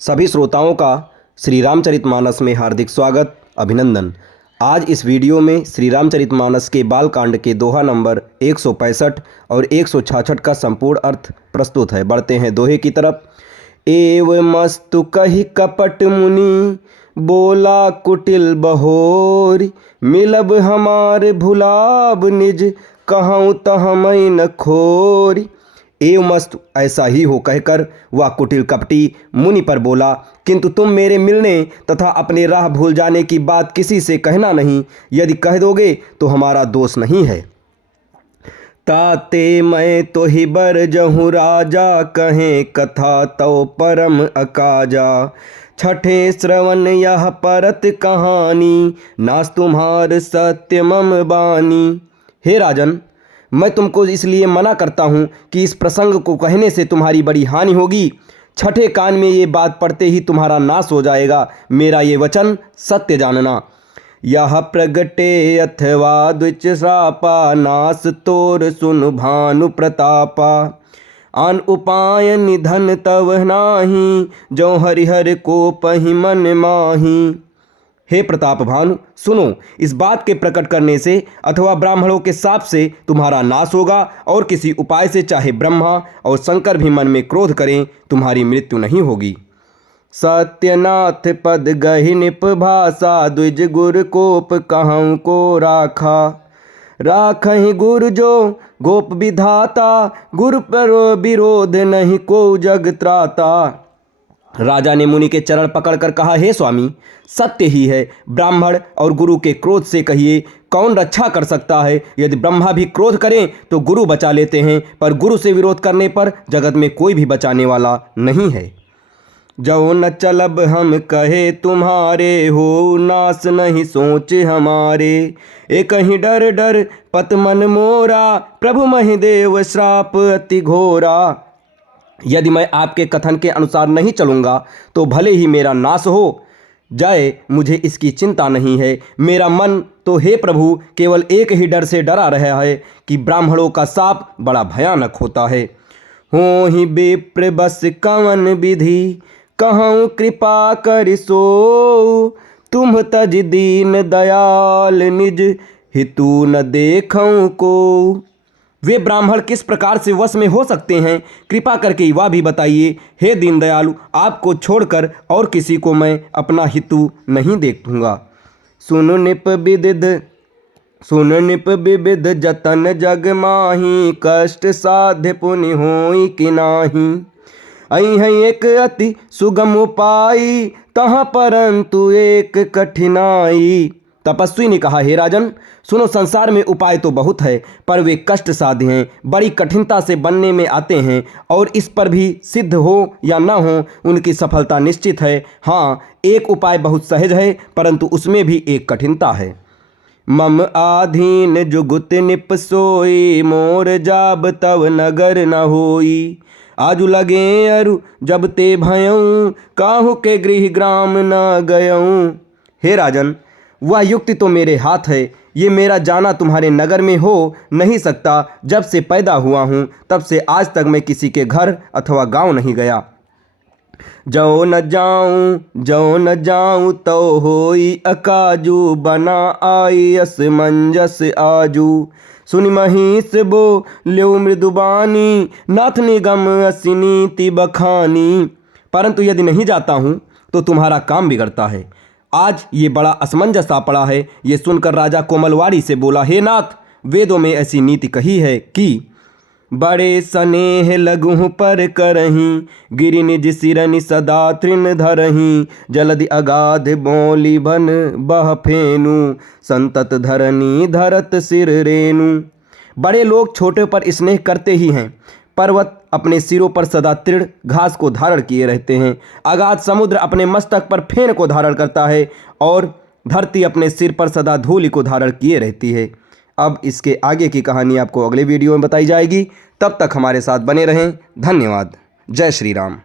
सभी श्रोताओं का श्री रामचरितमानस में हार्दिक स्वागत अभिनंदन। आज इस वीडियो में श्री रामचरितमानस के बालकांड के दोहा नंबर 165 और 166 का संपूर्ण अर्थ प्रस्तुत है। बढ़ते हैं दोहे की तरफ। एव मस्तु कहि कपट मुनि बोला कुटिल बहोर, मिलब हमार भुलाब निज कहूँ तहमई न खोर। एव मस्तु ऐसा ही हो कहकर वह कुटिल कपटी मुनि पर बोला, किंतु तुम मेरे मिलने तथा अपने राह भूल जाने की बात किसी से कहना नहीं। यदि कह दोगे तो हमारा दोष नहीं है। ताते मैं तो ही बर जहूँ राजा, कहें कथा तो परम अकाजा। छठे श्रवण यह परत कहानी, नास तुम्हार सत्य मम बानी। हे राजन, मैं तुमको इसलिए मना करता हूँ कि इस प्रसंग को कहने से तुम्हारी बड़ी हानि होगी। छठे कान में ये बात पड़ते ही तुम्हारा नाश हो जाएगा। मेरा ये वचन सत्य जानना। यह प्रगटे अथवा द्विचश्रापा, नास तोर सुन भानु प्रतापा। आन उपाय निधन तव नाही, जो हरिहर को पहि मन माही। हे प्रताप भानु, सुनो, इस बात के प्रकट करने से अथवा ब्राह्मणों के शाप से तुम्हारा नाश होगा, और किसी उपाय से चाहे ब्रह्मा और शंकर भी मन में क्रोध करें तुम्हारी मृत्यु नहीं होगी। सत्यनाथ पद गहि निप भाषा, द्विज गुर कोप कहूँ को राखा। राखहि गुर जो गोप विधाता, गुर पर विरोध नहीं को जग त्राता। राजा ने मुनि के चरण पकड़कर कहा, हे स्वामी, सत्य ही है। ब्राह्मण और गुरु के क्रोध से कहिए कौन रक्षा कर सकता है। यदि ब्रह्मा भी क्रोध करें तो गुरु बचा लेते हैं, पर गुरु से विरोध करने पर जगत में कोई भी बचाने वाला नहीं है। जो न चलब हम कहे तुम्हारे, हो नास नहीं सोचे हमारे। एक ही डर डर पत मन मोरा, प्रभु महिदेव श्राप अति घोरा। यदि मैं आपके कथन के अनुसार नहीं चलूँगा तो भले ही मेरा नाश हो जाए, मुझे इसकी चिंता नहीं है। मेरा मन तो हे प्रभु केवल एक ही डर से डरा रहा है कि ब्राह्मणों का शाप बड़ा भयानक होता है। हो ही विप्र बस कवन विधि, कहूँ कृपा कर सो। तुम तज दीन दयाल, निज हितु न देखूँ को। वे ब्राह्मण किस प्रकार से वश में हो सकते हैं, कृपा करके वह भी बताइए। हे दीन दयालु, आपको छोड़कर और किसी को मैं अपना हितु नहीं देखूंगा। सुन निप विविध जतन जग माही, कष्ट साध्य पुनि होई कि नाही। अई है एक अति सुगम उपाय, तहाँ परंतु एक कठिनाई। तपस्वी ने कहा, हे राजन सुनो, संसार में उपाय तो बहुत है, पर वे कष्ट साध्य हैं, बड़ी कठिनता से बनने में आते हैं, और इस पर भी सिद्ध हो या न हो उनकी सफलता निश्चित है। हाँ, एक उपाय बहुत सहज है, परंतु उसमें भी एक कठिनता है। मम आधीन जुगुत निप सोई, मोर जाब तव नगर न होई। आजु लगे अरु जब ते भयऊँ, काहू के गृह ग्राम न गयऊँ। हे राजन, वह युक्ति तो मेरे हाथ है। ये मेरा जाना तुम्हारे नगर में हो नहीं सकता। जब से पैदा हुआ हूँ तब से आज तक मैं किसी के घर अथवा गांव नहीं गया। जो न जाऊँ तो होई अकाजू, बना आई असमंजस आजू। सुनि महिष बो ल्यो मृदुबानी, नाथ निगम असि नीति बखानी। परंतु यदि नहीं जाता हूँ तो तुम्हारा काम बिगड़ता है। आज ये बड़ा असमंजस सा पड़ा है। ये सुनकर राजा कोमलवाड़ी से बोला, हे नाथ, वेदों में ऐसी नीति कही है कि बड़े स्नेह लगुँ पर करहीं, गिरि निज सिरनि सदा तृण धरहीं। जलधि अगाध बोली बन बह फेनु, संतत धरनी धरत सिर रेणु। बड़े लोग छोटे पर स्नेह करते ही हैं। पर्वत अपने सिरों पर सदा तृण घास को धारण किए रहते हैं। अगाध समुद्र अपने मस्तक पर फेन को धारण करता है, और धरती अपने सिर पर सदा धूलि को धारण किए रहती है। अब इसके आगे की कहानी आपको अगले वीडियो में बताई जाएगी। तब तक हमारे साथ बने रहें। धन्यवाद। जय श्री राम।